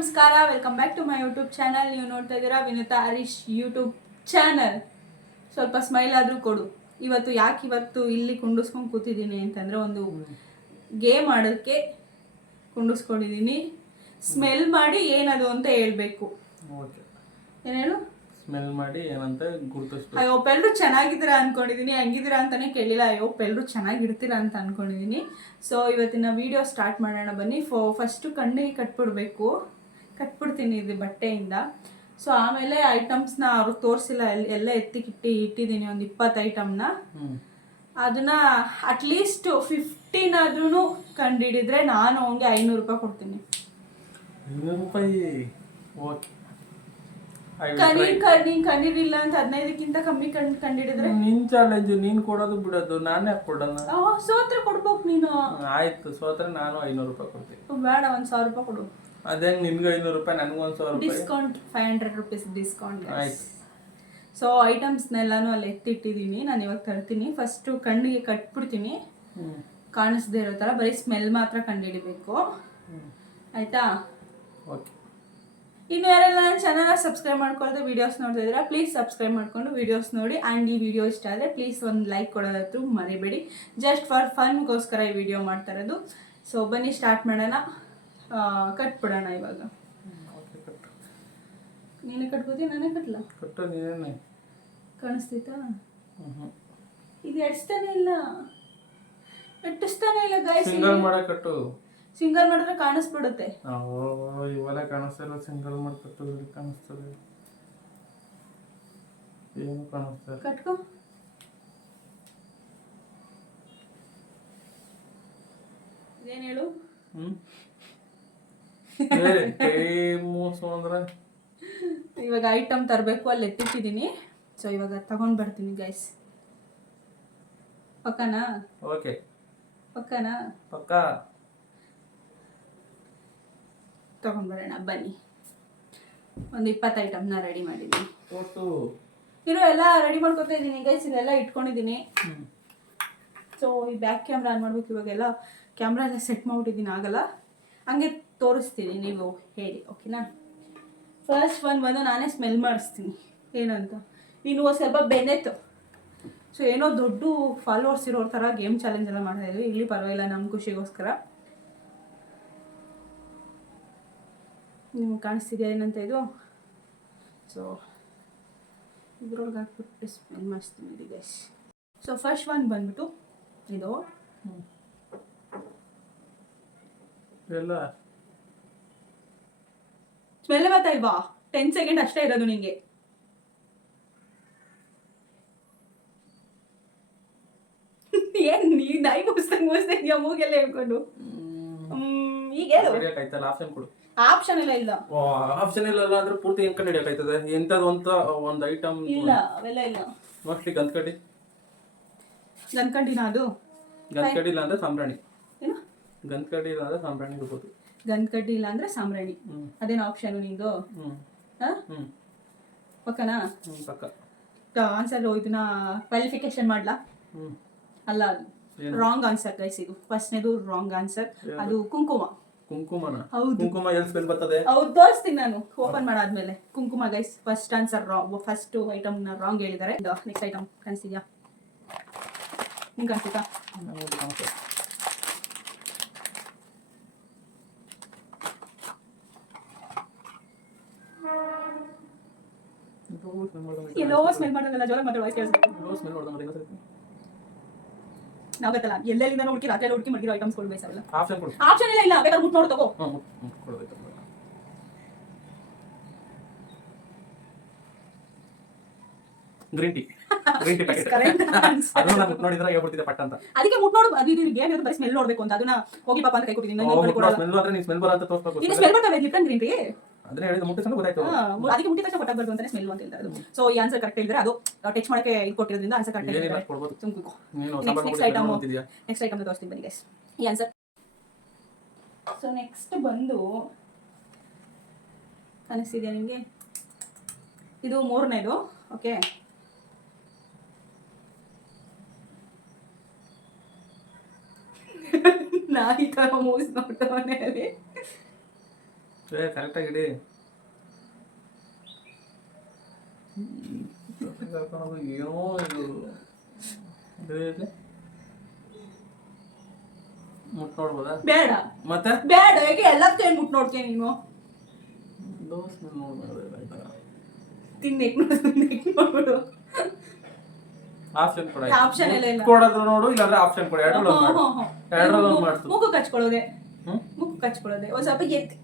ನಮಸ್ಕಾರ, welcome back to my YouTube channel. ನೀವು ನೋಡ್ತಾ ಇದ್ದೀರಾ ವಿನುತಾ ಹರೀಶ್ ಯೂಟ್ಯೂಬ್ ಚಾನಲ್. ಸ್ವಲ್ಪ ಸ್ಮೈಲ್ ಆದರೂ ಕೊಡು. ಇವತ್ತು ಇಲ್ಲಿ ಕುಂಡಿಸ್ಕೊಂಡು ಕೂತಿದ್ದೀನಿ ಅಂತಂದರೆ ಒಂದು ಗೇಮ್ ಆಡೋಕ್ಕೆ ಕುಂಡಿಸ್ಕೊಂಡಿದ್ದೀನಿ. ಸ್ಮೆಲ್ ಮಾಡಿ ಏನದು ಅಂತ ಹೇಳ್ಬೇಕು. ಏನು ಹೇಳು? ಸ್ಮೆಲ್ ಮಾಡಿ ಏನಂತ ಗುರುತಿಸ್ಬೇಕು. ಅಯ್ಯೋ ಎಲ್ಲರೂ ಚೆನ್ನಾಗಿದ್ದೀರಾ ಅನ್ಕೊಂಡಿದ್ದೀನಿ, ಹೆಂಗಿದ್ದೀರಾ ಅಂತಾನೆ ಕೇಳಿಲ್ಲ. ಅಯ್ಯೋ ಎಲ್ಲರೂ ಚೆನ್ನಾಗಿರ್ತೀರಾ ಅಂತ ಅನ್ಕೊಂಡಿದ್ದೀನಿ. ಸೊ ಇವತ್ತಿನ ವಿಡಿಯೋ ಸ್ಟಾರ್ಟ್ ಮಾಡೋಣ ಬನ್ನಿ. ಫಸ್ಟು ಕಣ್ಣಿಗೆ ಕಟ್ಬಿಡ್ತೀನಿ ಇದು ಬಟ್ಟೆಯಿಂದ. ಸೊ ಆಮೇಲೆ ಐಟಮ್ಸ್ನ ಅವ್ರಿಗೆ ತೋರಿಸಿಲ್ಲ, ಎಲ್ಲ ಇಟ್ಟಿದ್ದೀನಿ ಒಂದು 20 ಐಟಮ್ನ. ಅದನ್ನ ಅಟ್ಲೀಸ್ಟ್ 15 ಆದ್ರೂ ಕಂಡಿಡಿದ್ರೆ ನಾನು ಅವನಿಗೆ 500 ರೂಪಾಯಿ ಕೊಡ್ತೀನಿ. 500 ರೂಪಾಯಿ? ಓಕೆ. ನೀನ್ ಕಂಡಿಡಿಲ್ಲ ಅಂತ 15ಕ್ಕಿಂತ ಕಮ್ಮಿ ಕಂಡಿಡಿದ್ರೆ ನಿನ್ ಚಾಲೆಂಜ್, ನೀನ್ ಕೊಡೋದು ಬಿಡೋದು, ನಾನೇ ಕೊಡೋಣ. ಸೋತ್ರೆ ಕೊಡ್ಬೇಕು ನೀನು. ಆಯ್ತು, ಸೋತ್ರೆ ನಾನು 500 ರೂಪಾಯಿ ಕೊಡ್ತೀನಿ. ಬೇಡ, 1000 ರೂಪಾಯಿ ಕೊಡು. ಅದೇ ನಿನ್ಗೆ 500 ರೂಪಾಯಿ, ನನಗೂ 1000 ರೂಪಾಯಿ ಡಿಸ್ಕೌಂಟ್. 500 rupees discount. ಆಯ್ತು. ಸೊ ಐಟಮ್ಸ್ನೆಲ್ಲಾನು ಅಲ್ಲಿ ಎತ್ತಿಟ್ಟಿದ್ದೀನಿ. ನಾನು ಇವಾಗ ತರ್ತೀನಿ. ಫಸ್ಟು ಕಣ್ಣಿಗೆ ಕಟ್ಬಿಡ್ತೀನಿ, ಕಾಣಿಸ್ದೇ ಇರೋ ಥರ. ಬರೀ ಸ್ಮೆಲ್ ಮಾತ್ರ ಕಂಡುಹಿಡಿಬೇಕು, ಆಯ್ತಾ? ಓಕೆ. ಇನ್ನು ಯಾರೆಲ್ಲ ನನ್ನ ಚಾನಲ್ನ ಸಬ್ಸ್ಕ್ರೈಬ್ ಮಾಡ್ಕೊಳ್ದೆ ವೀಡಿಯೋಸ್ ನೋಡ್ತಾ ಇದ್ದೀರಾ, ಪ್ಲೀಸ್ ಸಬ್ಸ್ಕ್ರೈಬ್ ಮಾಡ್ಕೊಂಡು ವೀಡಿಯೋಸ್ ನೋಡಿ. ಆ್ಯಂಡ್ ಈ ವಿಡಿಯೋ ಇಷ್ಟ ಆದರೆ ಪ್ಲೀಸ್ ಒಂದು ಲೈಕ್ ಕೊಡೋದಂತೂ ಮರಿಬೇಡಿ. ಜಸ್ಟ್ ಫಾರ್ ಫನ್ಗೋಸ್ಕರ ಈ ವಿಡಿಯೋ ಮಾಡ್ತಾ ಇರೋದು. ಸೊ ಬನ್ನಿ ಸ್ಟಾರ್ಟ್ ಮಾಡೋಣ. ಕಟ್ಬಿಡೋಣ ಇವಾಗ. ನೀನು ಕಟ್ಕೋತಿ, ನಾನೇ ಕಟ್ಲ? ಕಟ್ಟು ನೀನೇ. ಕಾಣಿಸ್ತೈತಾ? ಇದು ಎಡ್ಸ್ತಾನೆ ಇಲ್ಲ ಗೈಸ್. ಸಿಂಗಲ್ ಮಾಡ ಕಟ್ಟು. ಸಿಂಗಲ್ ಮಾಡಿದ್ರೆ ಕಾಣಿಸ್ಬಿಡುತ್ತೆ. ಇವೆಲ್ಲ ಕಾಣಿಸ್ತಾ ಸಿಂಗಲ್ ಮಾಡಿ ಕಟ್ಟು. ಕಾಣಿಸ್ತದೆ, ಏನು ಕಾಣಿಸ್ತದೆ? ಕಟ್ಕೋ. ಇದೇನು ಹೇಳು? ಇವಾಗ ಐಟಮ್ ತರಬೇಕು, ಅಲ್ಲಿ ಎತ್ತಿಟ್ಟಿದ್ದೀನಿ. ಸೊ ಇವಾಗ ತಗೊಂಡ್ ಬರ್ತೀನಿ ಗೈಸ್. ಪಕ್ಕನಾ? ಓಕೆ. ಪಕ್ಕನಾ? ಪಕ್ಕ. ತಗೊಂಡ್ಬರೋಣ ಬನ್ನಿ. ಒಂದು 20 ಐಟಮ್ನ ರೆಡಿ ಮಾಡಿದ್ದೀನಿ. ಇರೋ ಎಲ್ಲ ರೆಡಿ ಮಾಡ್ಕೊತಾ ಇದ್ದೀನಿ ಗೈಸ್. ಇದೆಲ್ಲ ಇಟ್ಕೊಂಡಿದ್ದೀನಿ. ಸೊ ಈ ಬ್ಯಾಕ್ ಕ್ಯಾಮ್ರಾ ಆನ್ ಮಾಡ್ಬೇಕು. ಇವಾಗೆಲ್ಲ ಕ್ಯಾಮ್ರಾ ಎಲ್ಲ ಸೆಟ್ ಮಾಡ್ಬಿಟ್ಟಿದ್ದೀನಿ, ಆಗಲ್ಲ. ಹಂಗೆ ತೋರಿಸ್ತೀನಿ, ನೀವು ಹೇಳಿ, ಓಕೆನಾ? ಫಸ್ಟ್ ಬಂದು ನಾನೇ ಸ್ಮೆಲ್ ಮಾಡಿಸ್ತೀನಿ ಏನಂತ. ಇನ್ನು ಸ್ವಲ್ಪ ಬೆನೆತ್ತು. ಸೊ ಏನೋ ದೊಡ್ಡ ಫಾಲೋವರ್ಸ್ ಇರೋರ ಥರ ಗೇಮ್ ಚಾಲೆಂಜ್ ಎಲ್ಲ ಮಾಡ್ತಾ ಇದ್ವಿ. ಇಲ್ಲಿ ಪರವಾಗಿಲ್ಲ, ನಮ್ಮ ಖುಷಿಗೋಸ್ಕರ. ನಿಮ್ಗೆ ಕಾಣಿಸ್ತಿದೆಯಾ ಏನಂತ ಇದು? ಸೊ ಇದ್ರೊಳಗೆ ಹಾಕ್ಬಿಟ್ಟು ಸ್ಮೆಲ್ ಮಾಡಿಸ್ತೀನಿ ಇದು ಗೈಸ್. ಸೊ ಫಸ್ಟ್ ಒನ್ ಬಂದ್ಬಿಟ್ಟು ಇದು. ಎಲ್ಲ ಸ್ಮೆಲ್ ಬರ್ತಾ ಇಲ್ವಾ? 10 ಸೆಕೆಂಡ್ ಅಷ್ಟೇ ಇರೋದು ನಿಂಗೆ. ಏನ್ ನೀ ನಾಯಿ ಮುಗಿಸ್ತಾ ಇದೆಯಾ ಮೂಗೆಲ್ಲ ಹೇಳ್ಕೊಂಡು? ಈಗ ಆಪ್ಷನ್ ಎಲ್ಲ ಇಲ್ಲ. ಆಪ್ಷನ್ ಇಲ್ಲ ಅಂದ್ರೆ ಪೂರ್ತಿ ಹೆಂಗ್ ಕಂಡು ಹಿಡಿಯಕಾಯ್ತದೆ? ಎಂತದ್ದು ಅಂತ ಒಂದು ಐಟಮ್ ಇಲ್ಲ, ಅವೆಲ್ಲ ಇಲ್ಲ. ಮೋಸ್ಟ್ಲಿ ಗಂತ್ಕಡ್ಡಿ. ಗಂತ್ಕಡ್ಡಿನ? ಅದು ಗಂತ್ಕಡ್ಡಿ ಇಲ್ಲ ಅಂದ್ರೆ ಸಾಂಬ್ರಾಣಿ. ಏನು? ಗಂತ್ಕಡ್ಡಿ ಇಲ್ಲ ಅಂದ್ರೆ ಸಾಂಬ್ರಾಣಿ ಇರ್ಬೋದು. ಗಂತ್ಕಡ್ಡಿ ಇಲ್ಲ ಅಂದ್ರೆ ಸಾಂಬ್ರಾಣಿ. ಅದೇನು ಆಪ್ಷನ್ ನಿಂದು? ಪಕ್ಕನಾ? ಪಕ್ಕ. ಆನ್ಸರ್ ಇದನ್ನ ಕ್ವಾಲಿಫಿಕೇಶನ್ ಮಾಡ್ಲಾ? ಅಲ್ಲ, ಅದು ರಾಂಗ್ ಆನ್ಸರ್ ಗೈಸ್. ಇದು ಫಸ್ಟ್ನೇದು ರಾಂಗ್ ಆನ್ಸರ್. ಅದು ಕುಂಕುಮ. ಕುಂಕುಮನ? ಹೌದು. ಕುಂಕುಮ ಎಲ್ಲಿ ಸ್ಮೆಲ್ ಬರ್ತದೆ? ಹೌದು, ತೋರಿಸ್ತೀನಿ ನಾನು ಓಪನ್ ಮಾಡಾದ್ಮೇಲೆ. ಕುಂಕುಮ guys. First answer wrong. First item ನ ರಾಂಗ್ ಹೇಳಿದ್ದಾರೆ. ನೆಕ್ಸ್ಟ್ ಐಟಮ್ ಕಾಣಿಸ್ತಿದ್ಯಾ? ನಿಂಗೆ ಕಾಣಿಸ್ತಾ? ಎಲ್ಲೋ ಸ್ಮೆಲ್ ಮಾಡೋದಲ್ಲ, ಜೋರಾಗಿ ಮಾತಾಡೋ ವಾಯ್ಸ್ ಕೇಳಿಸ್ಬೇಕು. ನಾವು ಗೊತ್ತಲ್ಲ, ಎಲ್ಲೆಲ್ಲಿಂದ ಹುಡುಕಿ ರಾತ್ರಿ ಹುಡುಕಿ ಮಾಡಿರೋ ಐಟಮ್ಸ್ ಕೊಡು ಗೈಸ್. ಅವೆಲ್ಲ ಆಪ್ಷನ್ ಇಲ್ಲ. ಬೇಕಾದ್ರೆ ಮುಟ್ಟು ನೋಡು, ತಗೋ. Green tea. Green tea packet. ಅದನ್ನ ನಾನು ಮುಟ್ಟು ನೋಡಿದ್ರೆ ಹೇಳ್ಬಿಡ್ತಿದ್ದೆ ಪಟ್ಟ ಅಂತ. ಅದಕ್ಕೆ ಮುಟ್ಟು ನೋಡು. ಅದು ಇದು ಗೇಮ್ ಇರೋದು ಬರೀ ಸ್ಮೆಲ್ ನೋಡಬೇಕು ಅಂತ. ಅದನ್ನ ಹೋಗಿ ಪಾಪ ಅಂತ ಕೈ ಕೊಟ್ಟಿದ್ದೀನಿ. ಸ್ಮೆಲ್ ಆದ್ರೆ ನೀನು ಸ್ಮೆಲ್ ಬರ ಅಂತ ತೋರಿಸಬೇಕು. ಇದು ಸ್ಮೆಲ್ ಬರ್ತಾವೆ ಲಿಪ್ಟನ್ ಗ್ರೀನ್ ಟೀ. ಅದನ್ನ ಹೇಳಿದ್ರೆ ಮುಟ್ಟಿಸಲು ಗೊತ್ತಾಯ್ತು. ಅದಕ್ಕೆ ಮುಟ್ಟಿದ ತಕ್ಷಣ ಗೊತ್ತಾಗಬಾರ್ದು ಅಂತಾನೆ ಸ್ಮೆಲ್ ಅಂತ ಹೇಳ್ತಾರೆ. ಸೊ ಈ ಆನ್ಸರ್ ಕರೆಕ್ಟ್ ಹೇಳಿದ್ರೆ ಅದು ಟಚ್ ಮಾಡಕ್ಕೆ ಇದು ಕೊಟ್ಟಿರೋದ್ರಿಂದ ಆನ್ಸರ್ ಕರೆಕ್ಟ್ ಹೇಳಿದ್ರೆ ಸುಮ್ಕೋ. ನೆಕ್ಸ್ಟ್ ಐಟಮ್ ತೋರಿಸ್ತೀನಿ ಬನ್ನಿ ಗೈಸ್. ಈ ಆನ್ಸರ್. ಸೊ ನೆಕ್ಸ್ಟ್ ಬಂದು ಕಾಣಿಸ್ತಿದ್ಯಾ ನಿಮಗೆ? ಇದು 3ನೇದು. ಓಕೆ, ನಾಯಿ ತರ ಮೂಸ್ ನೋಡ್ತಾ ಮನೆಯಲ್ಲಿ. ಕರೆಕ್ಟಾಗಿ ಇಡಿ. ಏನೋ ಇದು ಮುಟ್ ನೋಡ್ಬೋದಾ? ಬೇಡ ಮತ್ತೆ ಬೇಡ, ಹೇಗೆ ಎಲ್ಲದಕ್ಕೂ ಏನ್ ಮುಟ್ ನೋಡ್ತೀಯ ನೀನು? ದೋಸ್ತ್ ನೋಡ್ಬೋದು. ತಿನ್ನೇಕ್ ನೋಡ್ಬಿಡು. ಆಪ್ಷನ್ ಕೊಡ. ಆಪ್ಷನ್ ಎಲ್ಲ ಇಲ್ಲ. ಕೊಡೋದು ನೋಡು, ಇಲ್ಲಾಂದ್ರೆ ಆಪ್ಷನ್ ಕೊಡಿ. ಎರಡರಲ್ಲಿ ಒಂದು ಮಾಡ್ತು. ಮೂಗು ಕಚ್ಕೊಳ್ಳೋದೆ. ಮೂಗು ಕಚ್ಕೊಳ್ಳೋದೆ. ಒಂದ್ ಸ್ವಲ್ಪ ಎತ್ತಿ.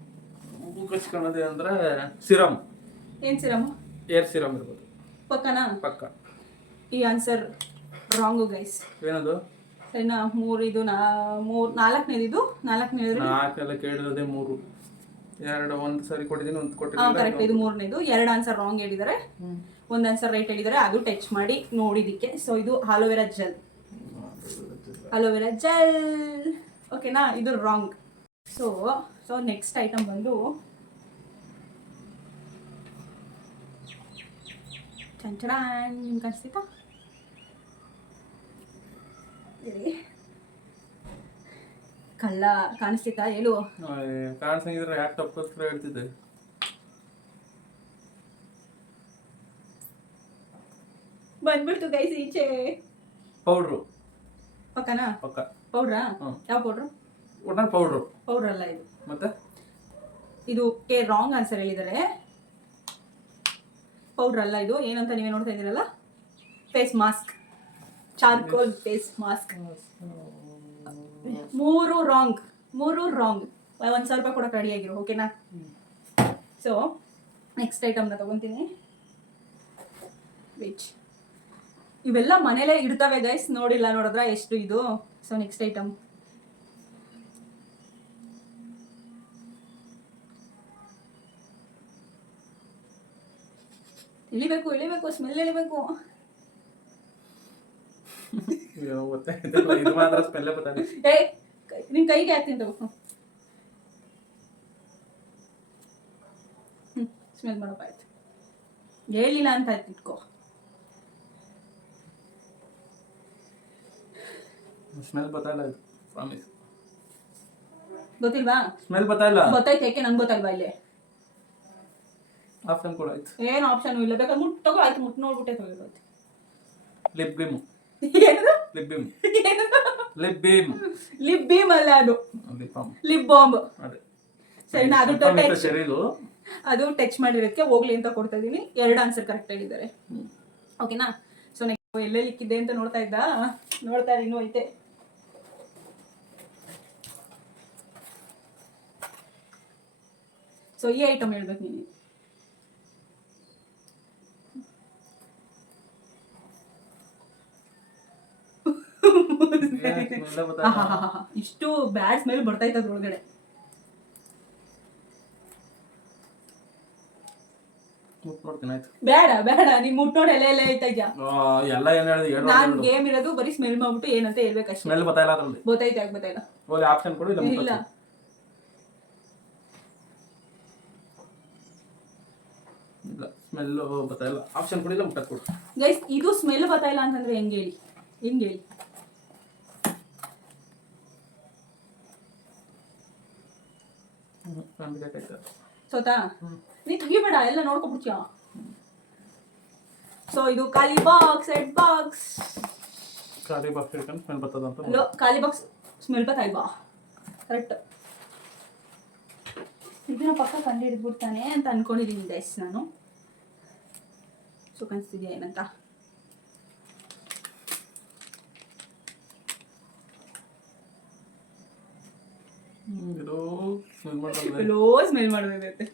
ಮೂಗು ಕಚ್ಕೊಳ್ಳೋದೆ ಅಂದ್ರೆ ಸಿರಮ್. ಏನ್ ಸಿರಮ್? ಏರ್ ಸಿರಮ್ ಇರ್ಬೋದು. ಪಕ್ಕನಾ? ಪಕ್ಕ. ಈ ಆನ್ಸರ್ ರಾಂಗು ಗೈಸ್. ಏನದು? ಸರಿನಾ? ನಾಲ್ಕನೇದು ನಾಲ್ಕನೆಲ್ಲ ಕೇಳಿರೋದೇ 3. 2 ಒಂದು ಸರಿ ಕೊಟ್ಟಿದ್ದೀನಿ, ಒಂದು ಕೊಟ್ಟಿದ್ದೀನಿ. ಕರೆಕ್ಟ್, ಇದು 3ನೇದು. 2 ಆನ್ಸರ್ ರಾಂಗ್ ಹೇಳಿದ್ದಾರೆ, 1 ಆನ್ಸರ್ ರೈಟ್ ಹೇಳಿದ್ದಾರೆ. ಅದು ಟಚ್ ಮಾಡಿ ನೋಡಿದಕ್ಕೆ. ಸೊ ಇದು ಅಲೋವೆರಾ ಜೆಲ್. ಅಲೋವೆರಾ ಜೆಲ್, ಓಕೆನಾ? ಇದು ರಾಂಗ್. ಸೊ ನೆಕ್ಸ್ಟ್ ಐಟಮ್ ಬಂದು ಚಂಚಡಾನ್. ನಿಮ್ಗೆ ಕಾಣಿಸ್ತಿತ್ತಾ? ಕಳ್ಳ ಕಾಣಿಸ್ತಿತ್ತಾ? ಹೇಳು. ಕಾಣಿಸಂಗಿದ್ರೆ ಯಾಕೆ ತಪ್ಪೋಸ್ಕರ ಹೇಳ್ತಿದ್ದೆ. ಬಂದ್ಬಿಡ್ತು ಗೈಸ್ ಈಚೆ. ಪೌಡ್ರು. ಪಕ್ಕನಾ? ಪಕ್ಕ. ಪೌಡ್ರಾ? ಯಾವ ಪೌಡ್ರು? ಒಟ್ನಲ್ಲಿ ಪೌಡ್ರು. ಪೌಡ್ರ್ ಅಲ್ಲ ಇದು. ಮತ್ತೆ ಇದು ರಾಂಗ್ ಆನ್ಸರ್ ಹೇಳಿದ್ದಾರೆ. ಪೌಡ್ರ್ ಅಲ್ಲ ಇದು. ಏನಂತ ನೀವೇ ನೋಡ್ತಾ ಇದ್ದೀರಲ್ಲ, face mask, charcoal face mask. 3 wrong. 1,000 ರೂಪಾಯಿ ಕೊಡಕ್ಕೆ ರೆಡಿ ಆಗಿರು, ಓಕೆನಾ? ಸೊ ನೆಕ್ಸ್ಟ್ ಐಟಮ್ನ ತಗೊಂತೀನಿ. ವೆಜ್ ಇವೆಲ್ಲ ಮನೇಲೇ ಇಡ್ತವೆ ಗೈಸ್, ನೋಡಿದ್ರ ಎಷ್ಟು ಇದು. ಸೊ ನೆಕ್ಸ್ಟ್ ಐಟಮ್ ಇಳಿಬೇಕು, ಸ್ಮೆಲ್ ಇಳಿಬೇಕು. ಇದು ಮಾತ್ರ ಸ್ಮೆಲ್ ಏ, ನಿನ್ ಕೈಗೆ ಹಾಕ್ತೀನಿ ತಗೋ. ಸ್ಮೆಲ್ ಮಾಡಪ್ಪ. ಆಯ್ತು, ಹೇಳಿಲ್ಲ ಅಂತ ಆಯ್ತು, ಇಟ್ಕೋ. ಸ್ಮೆಲ್ ಗೊತ್ತಾಯಿಲ್ಲ, ಇದು ಪ್ರಾಮಿಸ್. ಗೊತ್ತಿಲ್ವಾ? ಸ್ಮೆಲ್ ಗೊತ್ತಾಯಿಲ್ಲ. ಗೊತ್ತಾಯ್ತು, ಯಾಕೆ ನಂಗೆ ಗೊತ್ತಲ್ವಾ? ಇಲ್ಲಿ ಆಪ್ಷನ್ ಕೂಡ ಆಯ್ತು. ಏನು ಆಪ್ಷನ್ ಇಲ್ಲ, ಬೇಕಾದ್ರೆ ಮುಟ್ಟು ತಗೋ. ಆಯ್ತು, ಮುಟ್ಟು ನೋಡ್ಬಿಟ್ಟೆ ತಗೊಳ್ಬೋದು. ಲಿಪ್ ಬಿಮ್. ಏನದು? ಲಿಪ್ ಬಿಮ್. ಲಿಪ್ ಬೀಮ್ ಅಲ್ಲ, ಅದು ಲಿಪ್ ಬಾಂಬ್. ಸರಿನಾ? ಅದು ಟಚ್ ಮಾಡಿರೋದಕ್ಕೆ ಹೋಗ್ಲಿ ಅಂತ ಕೊಡ್ತಾ ಇದೀನಿ. 2 ಆನ್ಸರ್ ಕರೆಕ್ಟ್ ಹೇಳಿದ್ದಾರೆ, ಓಕೆನಾ? ಸೊ ನೆಕ್ಸ್ಟ್ ಎಲ್ಲೆಲ್ಲಿ ಇಕ್ಕಿದೆ ಅಂತ ನೋಡ್ತಾ ಇನ್ನೂ ಐತೆ. ಸೊ ಈ ಐಟಮ್ ಹೇಳ್ಬೇಕು ನೀನು. ಇಷ್ಟು ಬ್ಯಾಡ್ ಸ್ಮೆಲ್ ಬರ್ತೈತೆ ಅದ್ರೊಳಗಡೆ. ಬೇಡ, ನೀನ್ ಮುಟ್ ನೋಡಿ ಎಲ್ಲ ಐತಾ ಇದ್ಯಾ? ನಾನ್ ಗೇಮ್ ಇರೋದು ಬರೀ ಸ್ಮೆಲ್ ಮಾಡ್ಬಿಟ್ಟು ಏನಂತ ಹೇಳ್ಬೇಕಷ್ಟೇ. ಸ್ಮೆಲ್ ಗೊತ್ತಾಯಿಲ್ಲ ಅದ್ರಲ್ಲಿ. ಗೊತ್ತಾಯ್ತು, ಯಾಕೆ ಗೊತ್ತಾಯಿಲ್ಲ? ಆಪ್ಷನ್ ಕೊಡು. ಇಲ್ಲ, ಸ್ಮೆಲ್ ಗೊತ್ತಾಯಿಲ್ಲ. ಆಪ್ಷನ್ ಕೊಡಿ, ಇಲ್ಲ ಮುಟ್ಟ ಕೊಡು. ಗೈಸ್, ಇದು ಸ್ಮೆಲ್ ಗೊತ್ತಾಯಿಲ್ಲ ಅಂತಂದ್ರೆ ಹೆಂಗ್ ಹೇಳಿ? ಸೋತಾ? ನೀ ತೆಗಿಬೇಡ, ಎಲ್ಲ ನೋಡ್ಕೊಬಿಡ್ತೀಯ. ಸೊ ಇದು ಖಾಲಿ ಬಾಕ್ಸ್, ರೆಡ್ ಬಾಕ್ಸ್. ಖಾಲಿ ಬಾಕ್ಸ್ ಇಟ್ಕೊಂಡು ಸ್ಮೆಲ್ ಬರ್ತದಂತ. ಖಾಲಿ ಬಾಕ್ಸ್ ಸ್ಮೆಲ್ ಬತ್ತಾಯ್ವಾ? ಕರೆಕ್ಟ್. ಇದನ್ನ ಪಕ್ಕ ಕಂಡು ಹಿಡಿದ್ಬಿಡ್ತಾನೆ ಅಂತ ಅನ್ಕೊಂಡಿದ್ದೀನಿ ಗೈಸ್ ನಾನು. ಸೊ ಕಾಣಿಸ್ತಿದ್ಯಾ ಏನಂತ? ಸ್ಮೆಲ್ ಮಾಡಬೇಕೈತೆ.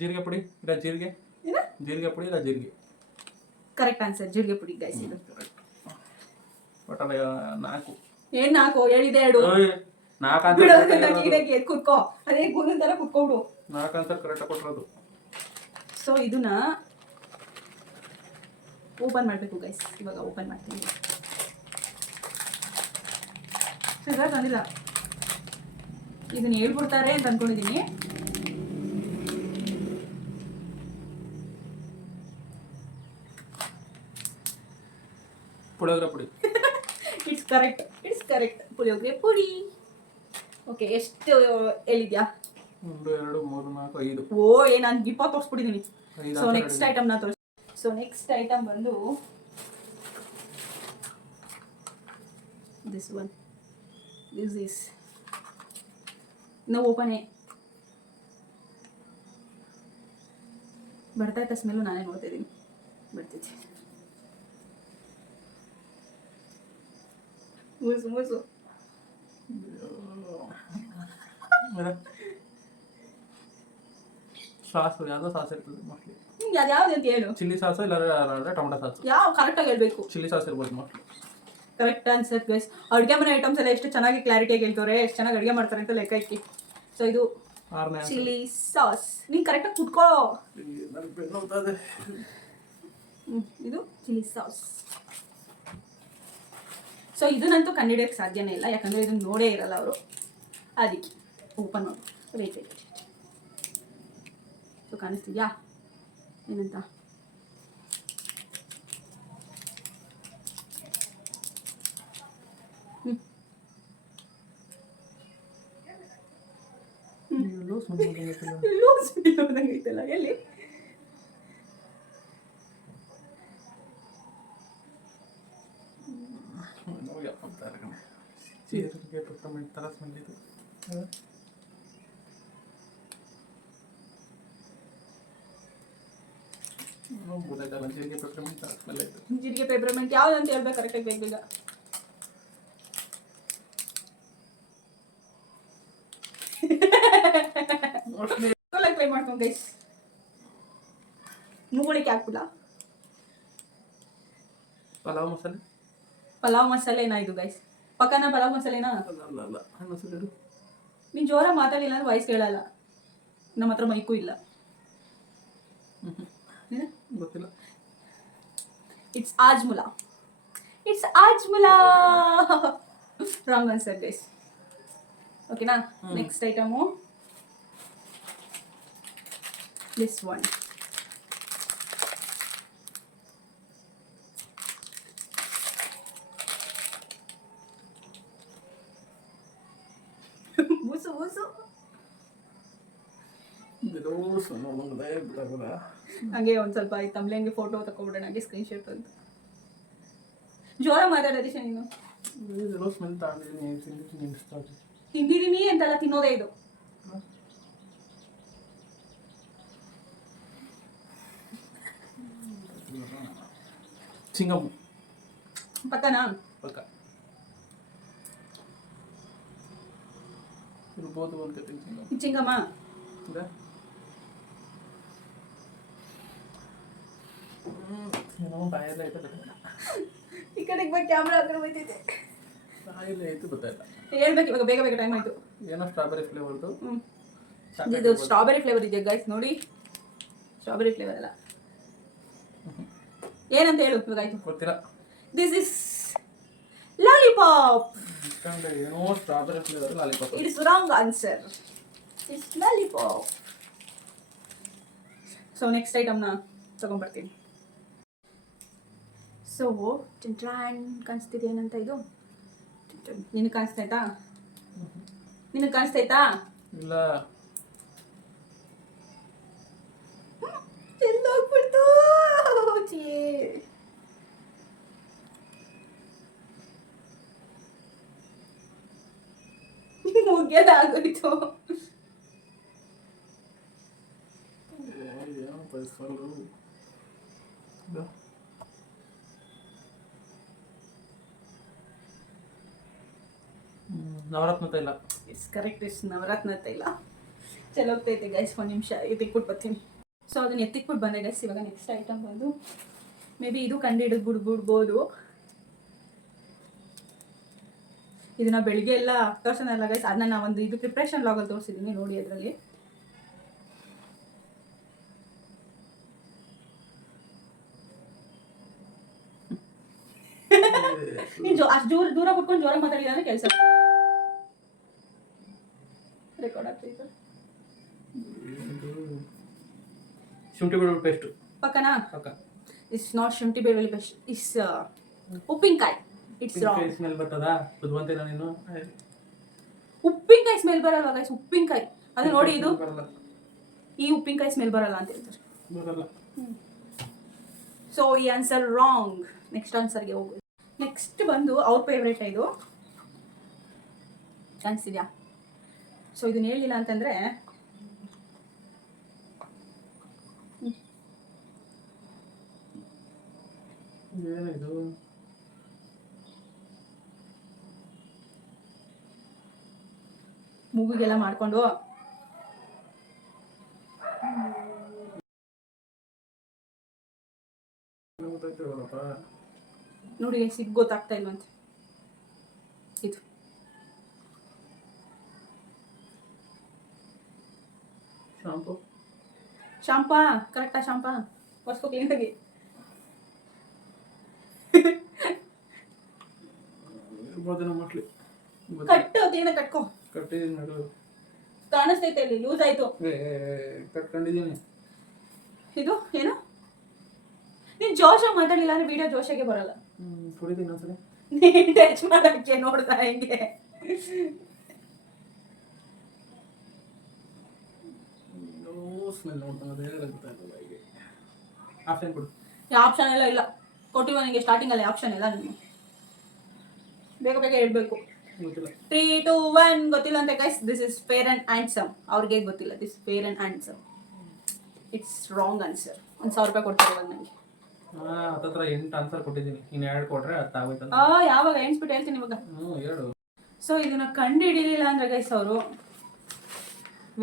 ಜೀರಿಗೆ ಪುಡಿ ಇಲ್ಲ ಜೀರಿಗೆ ಪುಡಿ ಇಲ್ಲ ಜೀರಿಗೆ. ಕರೆಕ್ಟ್ ಆನ್ಸರ್, ಜೀರಿಗೆ ಪುಡಿ ಗೈಸ್. ಇದು ಒಟ್ಟಲ್ಲಿ 4. ಏನ್ 4? ಹೇಳಿದೆ 2. 4 ಅಂತ ಕುತ್ಕೋ, ಅದೇ ಗುಂದಿನ ತರ ಕುತ್ಕೊಬಿಡು. 4 ಅಂತ ಕರೆಕ್ಟ್ ಕೊಟ್ಟಿರೋದು. ಸೊ ಇದನ್ನ ಓಪನ್ ಮಾಡಬೇಕು ಗೈಸ್. ಇವಾಗ ಓಪನ್ ಮಾಡ್ತೀನಿ. ಸರಿ, ಬಂದಿಲ್ಲ. ಇದನ್ನ ಹೇಳ್ಬಿಡ್ತಾರೆ ಅಂತ ಅನ್ಕೊಂಡಿದ್ದೀನಿ. ಪುಳಿಯೋಗರೆ ಪುಡಿ. ಇಟ್ಸ್ ಕರೆಕ್ಟ್, ಪುಳಿಯೋಗರೆ ಪುಡಿ. ಓಕೆ, ಎಷ್ಟು ಹೇಳಿದ್ಯಾ? 1 2 3 4 5. ಓ ನಾನು 20 ತೋರಿಸ್ಬಿಟ್ಟಿದ್ದೀನಿ. ಸೊ ನೆಕ್ಸ್ಟ್ ಐಟಮ್ನ ತೋರಿಸಿ. ಸೊ ನೆಕ್ಸ್ಟ್ ಐಟಮ್ ಬಂದು ದಿಸ್ ಒನ್. ದಿಸ್ ಈಸ್ ನಾವು ಓಪನ್ ಬರ್ತಾ ಇತ್ತ ಸ್ಮೆಲ್ಲು, ನಾನೇ ನೋಡ್ತಾ ಇದ್ದೀನಿ. ಬರ್ತಿದ್ದೆ ಮೂಸು ಮೂಸು. ಸಾಸು ಯಾವುದೋ ಸಾಸ್ ಇರ್ತದೆ ಮೋಸ್ಟ್ಲಿ. ಯಾವ್ದು ಅಂತ ಹೇಳು. ಚಿಲ್ಲಿ ಸಾಸು ಇಲ್ಲ ಟೊಮೆಟೊ ಸಾಸು. ಯಾವ ಕರೆಕ್ಟಾಗಿ ಹೇಳ್ಬೇಕು. ಚಿಲ್ಲಿ ಸಾಸ್ ಇರ್ಬೋದು ಮೋಸ್ಟ್ಲಿ. Correct answer guys. ಅಡುಗೆ ಮನೆ ಐಟಮ್ಸ್ ಎಲ್ಲ ಎಷ್ಟು ಚೆನ್ನಾಗಿ ಕ್ಲಾರಿಟಿಯಾಗಿ ಹೇಳ್ತವ್ರೆ, ಎಷ್ಟು ಚೆನ್ನಾಗಿ ಅಡುಗೆ ಮಾಡ್ತಾರೆ ಅಂತ ಲೆಕ್ಕ ಇಕ್ಕಿ. ಸೊ ಇದು ಚಿಲ್ಲಿ ಸಾಸ್. ನೀನು ಕರೆಕ್ಟಾಗಿ ಕುತ್ಕೋ. ಇದು ಚಿಲ್ಲಿ ಸಾಸ್. ಸೊ ಇದನ್ನಂತೂ ಕಂಡುಹಿಡಿಯೋಕ್ಕೆ ಸಾಧ್ಯನೇ ಇಲ್ಲ, ಯಾಕಂದರೆ ಇದನ್ನು ನೋಡೇ ಇರಲ್ಲ ಅವರು. ಅದಕ್ಕೆ ಓಪನ್ ಮಾಡಿ ವೇಟ್ ವೇಟ್. ಸೊ ಕಾಣಿಸ್ತಿದ್ಯಾ ಏನಂತ? ಐತಲ್ಲ ಎಲ್ಲಿ? ಜೀರಿಗೆ ಪೆಪ್ಪರ್ಮೆಂಟ್ ಥರ ಸ್ಮೆಲ್ ಇದು. ಜೀರಿಗೆ ಪೆಪ್ಪರ್ಮೆಂಟ್ ಥರ ಸ್ಮೆಲ್ ಆಯಿತು. ಜೀರಿಗೆ ಪೆಪ್ಪರ್ಮೆಂಟ್ ಯಾವ್ದು ಅಂತ ಹೇಳ್ಬೇಕು ಕರೆಕ್ಟಾಗಿ ಬೇಗ ಬೇಗ. ಟ್ರೈ ಮಾಡ್ಕೊಂಡು ಗೈಸ್. ಮೂಗಳಿಕೆ ಹಾಕ್ಬಿಲ್ಲ. ಪಲಾವ್ ಮಸಾಲೆ. ಪಲಾವ್ ಮಸಾಲೆನಾ ಇದು ಗೈಸ್? ಪಕ್ಕನ ಪಲಾವ್ ಮಸಾಲೆನಾ? ಅಲ್ಲ ಮಸಾಲೆ. ನೀನು ಜೋರಾಗಿ ಮಾತಾಡಿಲ್ಲ ಅಂದ್ರೆ ವಾಯ್ಸ್ ಕೇಳಲ್ಲ. ನಮ್ಮ ಹತ್ರ ಮೈಕು ಇಲ್ಲ. ಗೊತ್ತಿಲ್ಲ. ಇಟ್ಸ್ ಆಜ್ಮುಲಾ. ಇಟ್ಸ್ ಆಜ್ಮುಲಾ. Wrong answer guys. ಓಕೆನಾ? Next item this one. ಮೂಸು ಮೂಸು. ಹಂಗೆ ಒಂದು ಸ್ವಲ್ಪ ತಮ್ಲೆಂಗೆ ಫೋಟೋ ತಗೊಬಿಡೋಣ, ಹಾಗೆ ಸ್ಕ್ರೀನ್ ಶಾಟ್ ಅಂತ. ಜೋರ ಮಾತಾಡೋದಿಶ ನೀನು. ತಿಂದಿದ್ದೀನಿ ಅಂತೆಲ್ಲ ತಿನ್ನೋದೇ ಇದು. ಚಿಂಗಮ್. ಪಕ್ಕನಾ? ಪಕ್ಕ ಇರ್ಬೋದು ಅನ್ಕೋತೀನಿ. ಚಿಂಗಮ್ಮ ಏನೋ ಬಾಯಲ್ಲೇ ಐತೆ. ಈ ಕಡೆಗೆ ಬಾ, ಕ್ಯಾಮ್ರಾ ಆ ಕಡೆ ಹೋಯ್ತೈತೆ. ಬಾಯಲ್ಲೇ ಐತೆ ಗೊತ್ತಾಯ್ತಾ? ಹೇಳ್ಬೇಕು ಇವಾಗ, ಬೇಗ ಬೇಗ ಟೈಮ್ ಆಯಿತು. ಏನೋ ಸ್ಟ್ರಾಬೆರಿ ಫ್ಲೇವರ್ದು. ಇದು ಸ್ಟ್ರಾಬೆರಿ ಫ್ಲೇವರ್ ಇದೆಯಾ ಗೈಸ್? ನೋಡಿ, ಸ್ಟ್ರಾಬೆರಿ ಫ್ಲೇವರ್ ಅಲ್ಲ. ಏನಂತ ಹೇಳು ಇವಾಗ? ಆಯ್ತು ಗೊತ್ತಿಲ್ಲ. This is lollipop. ಏನೋ strawberry flavour lollipop. It's wrong answer. It's lollipop. So next ಐಟಮ್ನ ತಗೊಂಡ್ಬರ್ತೀನಿ. ಸೊ ಟ್ರಾನ್ ಕಾಣಿಸ್ತಿದೆ. ಏನಂತ ಇದು? ನಿನಗೆ ಕಾಣಿಸ್ತಾಯ್ತಾ? ನಿನಗೆ ಕಾಣಿಸ್ತಾಯ್ತಾ? ಇಲ್ಲ. ಎಲ್ಲೋಗ್ಬಿಡ್ತು. ಮುಗಿಯೋದಾಗೋಯ್ತು. ನವರತ್ನ ತೈಲ. It's correct. ಇಟ್ಸ್ ನವರತ್ನ ತೈಲ. ಚಲೋಗ್ತೈತೆ ಗೈಸ್. ಒಂದು ನಿಮಿಷ ಎತ್ತಿಕ್ಬಿಟ್ಟು ಬರ್ತೀನಿ. ಸೊ ಅದನ್ನ ಎತ್ತಿಕ್ಬಿಟ್ಟು ಬಂದೆ ಗೈಸ್. ಇವಾಗ ನೆಕ್ಸ್ಟ್ ಐಟಮ್ ಬಂದು ಮೇ ಬಿ ಇದು ಕಂಡು ಹಿಡಿದ್ಬಿಡ್ಬೋದು. ಇದನ್ನ ಬೆಳಿಗ್ಗೆ ಎಲ್ಲ ತೋರ್ಸೋಣಲ್ಲ ಗೈಸ್. ಅದನ್ನ ನಾನು ಒಂದು ಇದು ಪ್ರಿಪ್ರೇಷನ್ ಲಾಗಲ್ಲಿ ತೋರಿಸಿದ್ದೀನಿ, ನೋಡಿ ಅದರಲ್ಲಿ. ನೀನು ಅಷ್ಟು ದೂರ ಕುತ್ಕೊಂಡು ಜೋರಾಗಿ ಮಾತಾಡಿಲ್ಲ ಅಂದ್ರೆ ಕೆಲಸ ರೆಕಾರ್ಡ್ ಆಗ್ತೈತೆ. ಶುಂಠಿ ಬೆಳ್ಳುಳ್ಳಿ ಪೇಸ್ಟ್ ಪಕ್ಕನಾ? ಪಕ್ಕ. ಇಟ್ಸ್ ನಾಟ್ ಶುಂಠಿ ಬೆಳ್ಳುಳ್ಳಿ ಪೇಸ್ಟ್. ಇಟ್ಸ್ ಉಪ್ಪಿನಕಾಯಿ. It's wrong. ಸ್ಮೆಲ್ ಬರ್ತದಾ? ಬುದ್ಧಿವಂತೇನ ನೀನು? ಉಪ್ಪಿನಕಾಯಿ ಸ್ಮೆಲ್ ಬರಲ್ವಾ ಗೈಸ್? ಉಪ್ಪಿನಕಾಯಿ ಅದು ನೋಡಿ, ಇದು ಬರಲ್ಲ ಈ ಉಪ್ಪಿನಕಾಯಿ ಸ್ಮೆಲ್ ಬರಲ್ಲ ಅಂತ ಹೇಳ್ತಾರೆ. ಬರಲ್ಲ. ಸೊ ಈ ಆನ್ಸರ್ ರಾಂಗ್. ನೆಕ್ಸ್ಟ್ ಆನ್ಸರ್ಗೆ ಹೋಗು. ನೆಕ್ಸ್ಟ್ ಬಂದು ಅವ್ರ ಫೇವ್ರೇಟ್ ಇದು, ಕಾಣಿಸ್ತಿದ್ಯಾ? ಸೊ ಇದನ್ನ ಹೇಳಿಲ್ಲ ಅಂತಂದ್ರೆ ಏನಿದು? ಮೂಗಿಗೆಲ್ಲ ಮಾಡ್ಕೊಂಡು ನೋಡಿ ಸಿಗ್ ಗೊತ್ತಾಗ್ತಾ ಇಲ್ವಂತೆ. ಇದು ಶಾಂಪಾ ಕರೆಕ್ಟಾ? ಶಾಂಪಾ ಒರ್ಸ್ಕೊ ಕ್ಲೀನಾಗಿ. ಕಟ್ಟು ಕ್ಲೀನಾಗಿ ಕಟ್ಕೊ. ಕಟ್ಟಿದೀನಿ ನೋಡು, ಕಾಣಿಸ್ತೈತೆ ಅಲ್ಲಿ, ಲೂಸ್ ಆಯ್ತು. ಕಟ್ಕೊಂಡಿದ್ದೀನಿ. ಇದು ಏನು? ನೀನ್ ಜೋಶಾಗಿ ಮಾತಾಡಲಿಲ್ಲ ಅಂದ್ರೆ ವಿಡಿಯೋ ಜೋಶಾಗೆ ಬರಲ್ಲ. ಕುಡಿದೀನಿ ಒಂದ್ಸಲ. ನೀನ್ ಟಚ್ ಮಾಡಕ್ಕೆ ನೋಡ್ತಾ ಹೆಂಗೆ? ಸ್ಮೆಲ್ ನೋಡ್ತಾನೆ ಗೊತ್ತಾಗಲ್ಲ. ಹೀಗೆ ಆಪ್ಷನ್ ಕೊಡು. ಆಪ್ಷನ್ ಎಲ್ಲ ಇಲ್ಲ, ಕೊಟ್ಟಿವ ನಿಮಗೆ ಸ್ಟಾರ್ಟಿಂಗ್ ಅಲ್ಲಿ ಆಪ್ಷನ್ ಇಲ್ಲ. ನೀನು ಬೇಗ ಬೇಗ ಹೇಳ್ಬೇಕು. 3, 2, 1 ಗೊತ್ತಿಲ್ಲ ಅಂತ guys. This is fair and handsome. ಅವ್ರಿಗೆ ಗೊತ್ತಿಲ್ಲ, this fair and handsome. It's wrong answer. 1,000 ರೂಪಾಯಿ ಕೊಡ್ತಾರೆ ಇವಾಗ ನನಗೆ. ಹತ್ತತ್ರ 8 ಆನ್ಸರ್ ಕೊಟ್ಟಿದ್ದೀನಿ, ಇನ್ನು 2 ಕೊಟ್ರೆ 10 ಆಗೋಯ್ತಲ್ಲ. ಯಾವಾಗ ಎಣಿಸ್ಬಿಟ್ಟು ಹೇಳ್ತೀನಿ ಇವಾಗ. ಹೇಳು. ಸೊ ಇದನ್ನ ಕಂಡು ಹಿಡಿಲಿಲ್ಲ ಅಂದ್ರೆ ಗೈಸ್ ಅವರು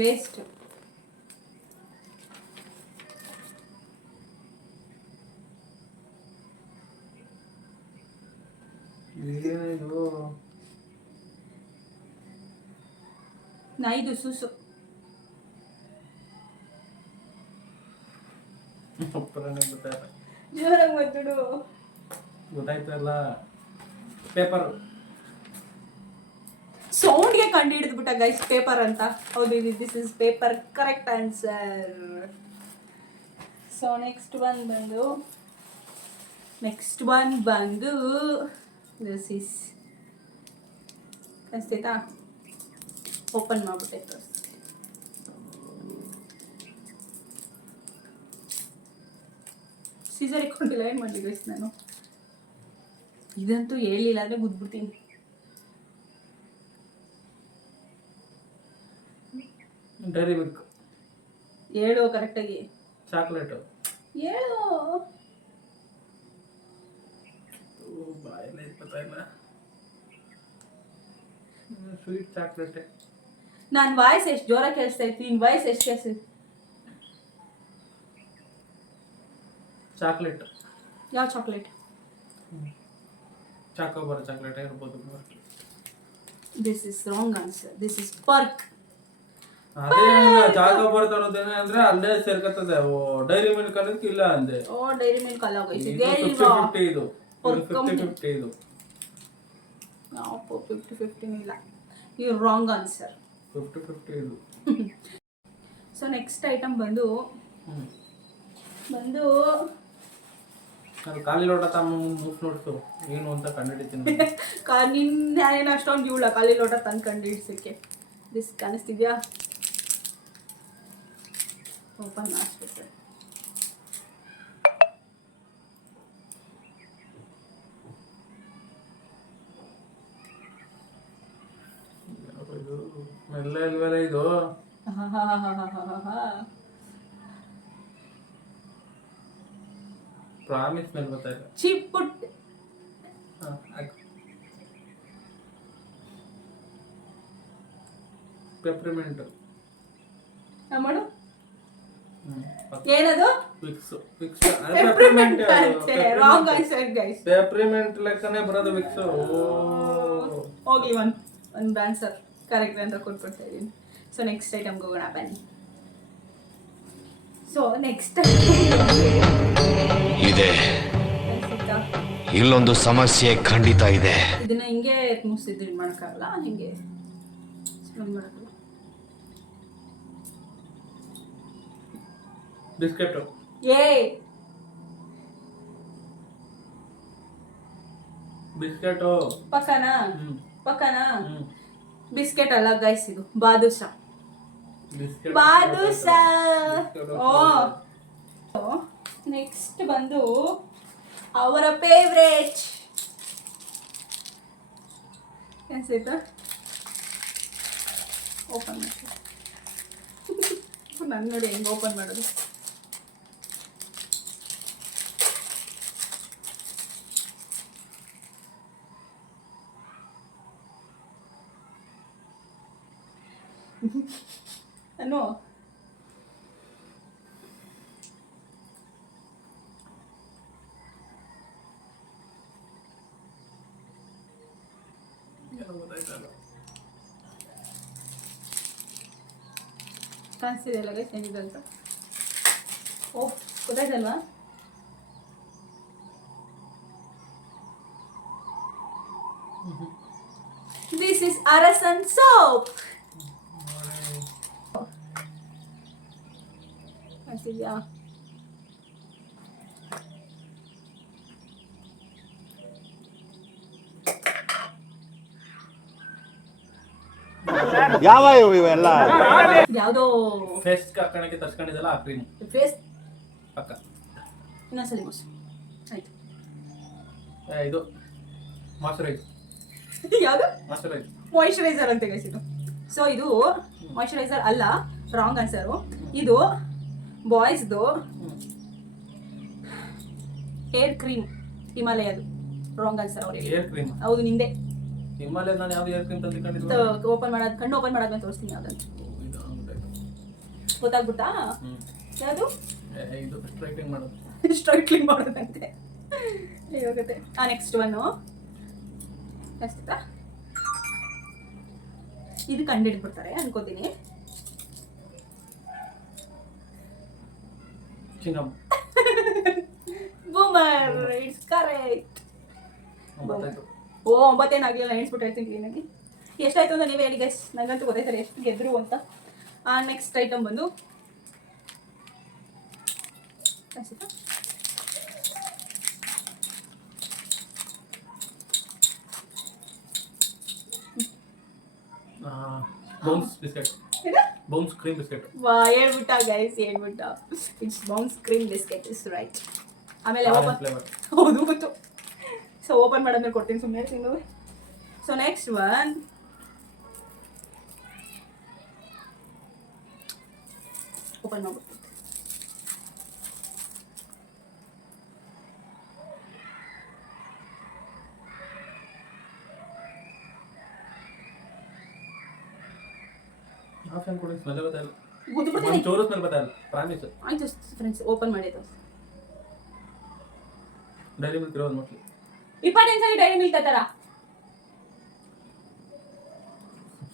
ವೇಸ್ಟ್. ಏನಿದು? ನಾಯಿದು ಸುಸು. ಜೋರಾಗಿ ಮಾತಾಡು. ಗೊತ್ತಾಯ್ತು ಅಲ್ಲ. ಪೇಪರ್ ಸೌಂಡ್ಗೆ ಕಂಡು ಹಿಡಿದ್ಬಿಟ್ಟ ಗೈಸ್ ಪೇಪರ್ ಅಂತ. ಹೌದು, this is paper, correct answer. So next one ಬಂದು ದಿಸ್ ಇಸ್ ಕಾಣಿಸ್ತೈತಾ? ಓಪನ್ ಮಾಡ್ಬಿಟ್ಟೆ. ಸೀಸರ್ ಇಟ್ಕೊಂಡಿಲ್ಲ, ಏನು ಮಾಡಲಿ ಗೈಸ್ ನಾನು? ಇದಂತೂ ಹೇಳಿಲ್ಲ ಅಂದರೆ ಗುದ್ಬಿಡ್ತೀನಿ. Dairy milk. ಹೇಳು ಕರೆಕ್ಟಾಗಿ. ಚಾಕ್ಲೇಟು. ಹೇಳು. ಬಾಯಲ್ಲ ಇಪ್ಪತ್ತಾಯಿಲ್ಲ. ಸ್ವೀಟ್ ಚಾಕ್ಲೇಟೆ. ನನ್ನ ವಾಯ್ಸ್ ಎಷ್ಟು ಜೋರಾಗಿ ಕೇಳಿಸ್ತಾ ಇತ್ತು, ನಿನ್ನ ವಾಯ್ಸ್ ಎಷ್ಟು ಕೇಳಿಸ್ತು? ಚಾಕ್ಲೇಟ್. ಯಾವ ಚಾಕ್ಲೇಟ್? ಚಾಕೋಬಾರ್ ಚಾಕ್ಲೇಟ್ ಇರ್ಬೋದು. This is wrong answer. This is Perk. ಅದೇ ಚಾಕೋಬಾರ್ ತರೋದೇನೆ ಅಂದ್ರೆ ಅಲ್ಲೇ ಸೇರ್ಕತ್ತದೆ. ಡೈರಿ ಮಿಲ್ಕ್ ಅನ್ನೋದಕ್ಕೆ ಇಲ್ಲ ಅಂದೆ. ಡೈರಿ ಮಿಲ್ಕ್ ಅಲ್ಲ ಗೈಸ್, ಇದು 50-50 ಇದು. 50-50 ಇಲ್ಲ. You wrong answer. 50-50 ಇದು. ಸೊ ನೆಕ್ಸ್ಟ್ ಐಟಮ್ ಬಂದು ನಾನು ಖಾಲಿ ಲೋಟ ಮುಗಿಸ್ ನೋಡ್ತು ಏನು ಅಂತ ಕಂಡುಹಿಡಿತೀನಿ. ನಿನ್ನ ಅಷ್ಟೊಂದು ಇವಳ ಖಾಲಿ ಲೋಟ ತಂದು ಕಂಡುಹಿಡ್ಸಕ್ಕೆ. ದಿಸ್ ಕಾಣಿಸ್ತಿದ್ಯಾ? ಓಪನ್ ಮಾಡಿಸ್ಬೇಕು. ಮೆಲ್ಲ ಇಲ್ವಲ್ಲ ಇದು. ಪ್ರಾಮಿಸ್ ಮೇಲೆ ಗೊತ್ತಾಯಿಲ್ಲ. ಚೀಪ್ ಪುಟ್. ಪೆಪ್ರಿಮೆಂಟ್. ಮಾಡು. ಏನದು? ವಿಕ್ಸ್. ಪೆಪ್ರಿಮೆಂಟ್ ಅಂತೆ. Wrong answer guys. ಪೆಪ್ರಿಮೆಂಟ್ ಲೆಕ್ಕನೇ ಬರೋದು ವಿಕ್ಸ್. ಹೋಗಿ ಒಂದು ಆನ್ಸರ್ ಕರೆಕ್ಟ್ ಅಂತ ಕೊಟ್ಬಿಡ್ತಾ ಇದ್ದೀನಿ. ಸೊ ನೆಕ್ಸ್ಟ್ ಐಟಮ್ಗೆ ಹೋಗೋಣ ಬನ್ನಿ. ಸೊ ನೆಕ್ಸ್ಟ್ ಇದೆ, ಇಲ್ಲೊಂದು ಸಮಸ್ಯೆ ಖಂಡಿತ ಇದೆ. ಇದನ್ನ ಹಿಂಗೆ ಮುಗಿಸಿದ್ದು ಮಾಡೋಕ್ಕಾಗಲ್ಲ, ಹಿಂಗೆ ಮಾಡೋದು. ಬಿಸ್ಕೆಟ್. ಬಿಸ್ಕೆಟು ಪಕ್ಕನಾ? ಬಿಸ್ಕೆಟ್ ಅಲ್ಲ ಗೈಸ್, ಇದು ಬಾದುಷಾ. ಬಿಸ್ಕೆಟ್ ಬಾದುಷಾ. ಬಿಸ್ಕೆಟ್ ಓ ನೆಕ್ಸ್ಟ್ ಬಂದು ಅವರ ಫೇವ್ರೇಟ್ ಅನ್ಸಿತ್ತು. ಓಪನ್ ಮಾಡಿ ನಾನು ನೋಡಿ ಹೆಂಗೆ ಓಪನ್ ಮಾಡೋದು. ಅನ್ನು ಕಾಣಿಸ್ತಿದೆಯಲ್ಲ ಗೈಸ್ ಹೆಂಗಿದೆ ಅಂತ. ಓ ಗೊತ್ತಾಯ್ತಲ್ವಾ? This is Arasan soap. ಕಾಣಿಸ್ತಿದ್ಯಾ? ಯಾವ ಇವೆಲ್ಲ ಯಾವುದೋ ಫೇಸ್ ಹಾಕೋಣಕ್ಕೆ ತರ್ಸ್ಕೊಂಡಿದ್ದಲ್ಲ ಆ ಕ್ರೀಮ್ ಫೇಸ್. ಪಕ್ಕ. ಇನ್ನೊಂದ್ಸಲಿ ಮೋಸ ಆಯ್ತು. ಇದು ಮಾಯ್ಶ್ಚರೈಸ್. ಯಾವುದು? ಮಾಯ್ಶ್ಚರೈಸ್. ಮಾಯಿಶ್ಚರೈಸರ್ ಅಂತ ಗೈಸ್ ಇದು. ಸೊ ಇದು ಮಾಯಿಶ್ಚರೈಸರ್ ಅಲ್ಲ, ರಾಂಗ್ ಆನ್ಸರು. ಇದು ಬಾಯ್ಸ್ದು ಹೇರ್ ಕ್ರೀಮ್, ಹಿಮಾಲಯದು. ರಾಂಗ್ ಆನ್ಸರ್ ಅವ್ರಿಗೆ. Air cream. ಹೌದು ನಿಂದೆ. ಹಿಮಾಲಯ ನಾನು ಯಾವ್ದು ಏರ್ ಕ್ರೀಮ್ ತಂದಿಕೊಂಡಿದ್ದು? ಓಪನ್ ಮಾಡೋದು, ಕಣ್ಣು ಓಪನ್ ಮಾಡೋದು ತೋರಿಸ್ತೀನಿ ಯಾವ್ದಂತ. ಇದು ಗೊತ್ತಾಯ್ತು. ಗೊತ್ತಾಗ್ಬಿಟ್ಟಾ? ಯಾವುದು? ಇದು ಸ್ಟ್ರೈಟಿಂಗ್ ಮಾಡೋದು. ಸ್ಟ್ರೈಟ್ಲಿಂಗ್ ಮಾಡೋದಂತೆ ಹೋಗುತ್ತೆ. ನೆಕ್ಸ್ಟ್ ಒನ್ನು ಅಷ್ಟಾ, ಇದು ಕಂಡಿಡ್ಬಿಡ್ತಾರೆ ಅನ್ಕೋತೀನಿ. ಚಿಂಗಮ್. Boomer, it's correct. ಗೊತ್ತಾಯ್ತು. ಓ 9 ಏನಾಗಲಿಲ್ಲ, ಎಣಿಸ್ಬಿಟ್ಟು ಹೇಳ್ತೀನಿ ಕ್ಲೀನಾಗಿ. ಎಷ್ಟಾಯ್ತು ಅಂತ ನೀವೇ ಹೇಳಿ ಗೈಸ್, ನನಗಂತೂ ಗೊತ್ತಾಯ್ತಾರೆ ಎಷ್ಟು ಗೆದ್ರು ಅಂತ. ನೆಕ್ಸ್ಟ್ ಐಟಮ್ ಬಂದು Bounce biscuit. Bounce cream biscuit. ಹೇಳ್ಬಿಟ್ಟ ಗೈಸ್, ಹೇಳ್ಬಿಟ್ಟ. It's Bounce cream biscuit is right. ಆಮೇಲೆ ಓಪನ್, ಫ್ಲೇವರ್. ಹೌದು ಗೊತ್ತು. ಸೊ ಓಪನ್ ಮಾಡೋದ್ಮೇಲೆ ಕೊಡ್ತೀನಿ, ಸುಮ್ಮನೆ ತಿನ್ನೋದು. ಸೊ ನೆಕ್ಸ್ಟ್ ಒನ್ ಓಪನ್ ಮಾಡ್ಬಿಡ್ತೀನಿ. ಆಪ್ಷನ್ ಕೊಡಿ, ಸ್ಮೆಲ್ ಗೊತ್ತಾಯಿಲ್ಲ. ಗುದ್ಬಿಡ್ತೀನಿ. ಒಂದು ಚೂರು ಸ್ಮೆಲ್ ಗೊತ್ತಾಯಿಲ್ಲ, ಪ್ರಾಮಿಸ್. ಆಯ್ತು ಫ್ರೆಂಡ್ಸ್, ಓಪನ್ ಮಾಡಿದ್ದು. ಡೈರಿ ಮಿಲ್ಕ್ ಇರೋದು ಮೋಸ್ಟ್ಲಿ. 20 ಸಲ ಡೈರಿ ಮಿಲ್ಕ್ ತರ